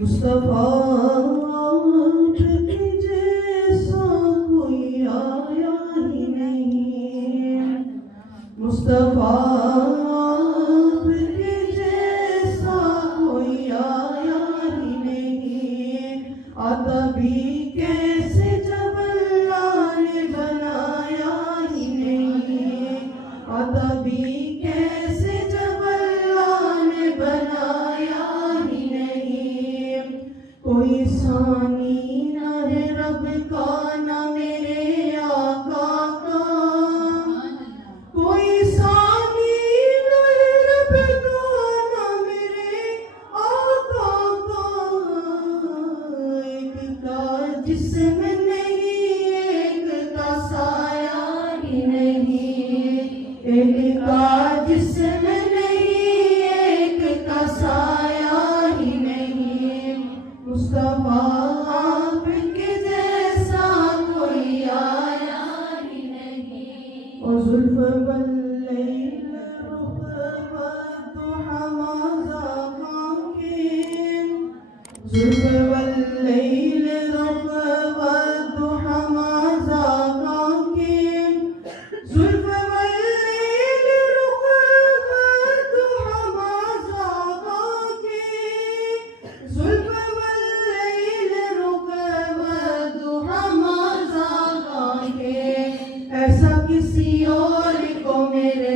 مصطفیٰ کے جیسا کوئی آیا ہی نہیں، مصطفیٰ کے جیسا کوئی آیا ہی نہیں، آتا بھی کیسے جب اللہ نے بنایا ہی نہیں، آتا بھی کیسے جب اللہ نے بنایا ہی نہیں، کوئی ثانی نہ ہے رب کا نہ میرے آقا کا، کوئی ثانی نہ ہے رب کا نہ میرے آقا کا، ایک کا جسم نہیں ایک کا سایہ ہی نہیں، ایک کا جسم نہیں ایک کا سایہ ہی نہیں، مصطفیٰ آپ کے جیسا کوئی آیا ہی نہیں، اور زلف واللیل رخ والضحى ما ذاق آنکھیں، زلف واللیل رخ والضحى ما ذاق آنکھیں، زلف واللیل رخ والضحى ما ذاق آنکھیں، زلف واللیل رخ والضحى ما ذاق آنکھیں، ایسا کسی اور کو میرے